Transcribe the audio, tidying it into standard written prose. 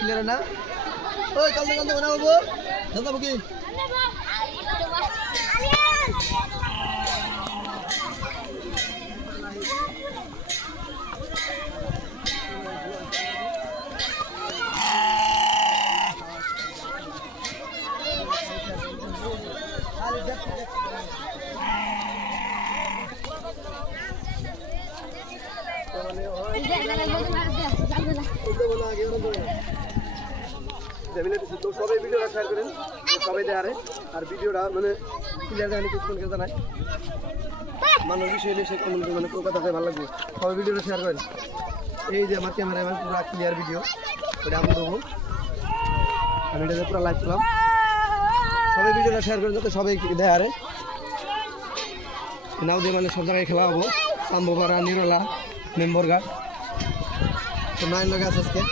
Clear না? ওই কালকে কালকে বানাবো যাবো কি? সবাই ভিডিওটা শেয়ার করেন, সবাই দেখারে আর ভিডিওটা মানে ক্লিয়ার জানি কিছু কোনো নাই মানুষ বিষয় নিয়ে সে মানে কোনো কথা ভালো লাগবে। সবাই ভিডিওটা শেয়ার করেন। এই যে আমার ক্যামেরা এবার পুরো ক্লিয়ার ভিডিও ওটা আমি দেবো, আমি এটা পুরো লাইভ করলাম। সবাই ভিডিওটা শেয়ার করেন যাতে সবাই দেখারে। নাও দিয়ে মানে সব জায়গায় খেলা হবো, তাম্বপাড়া, নিরলা, মেম্বরঘাট, তো 9 লগে আছে আজকে।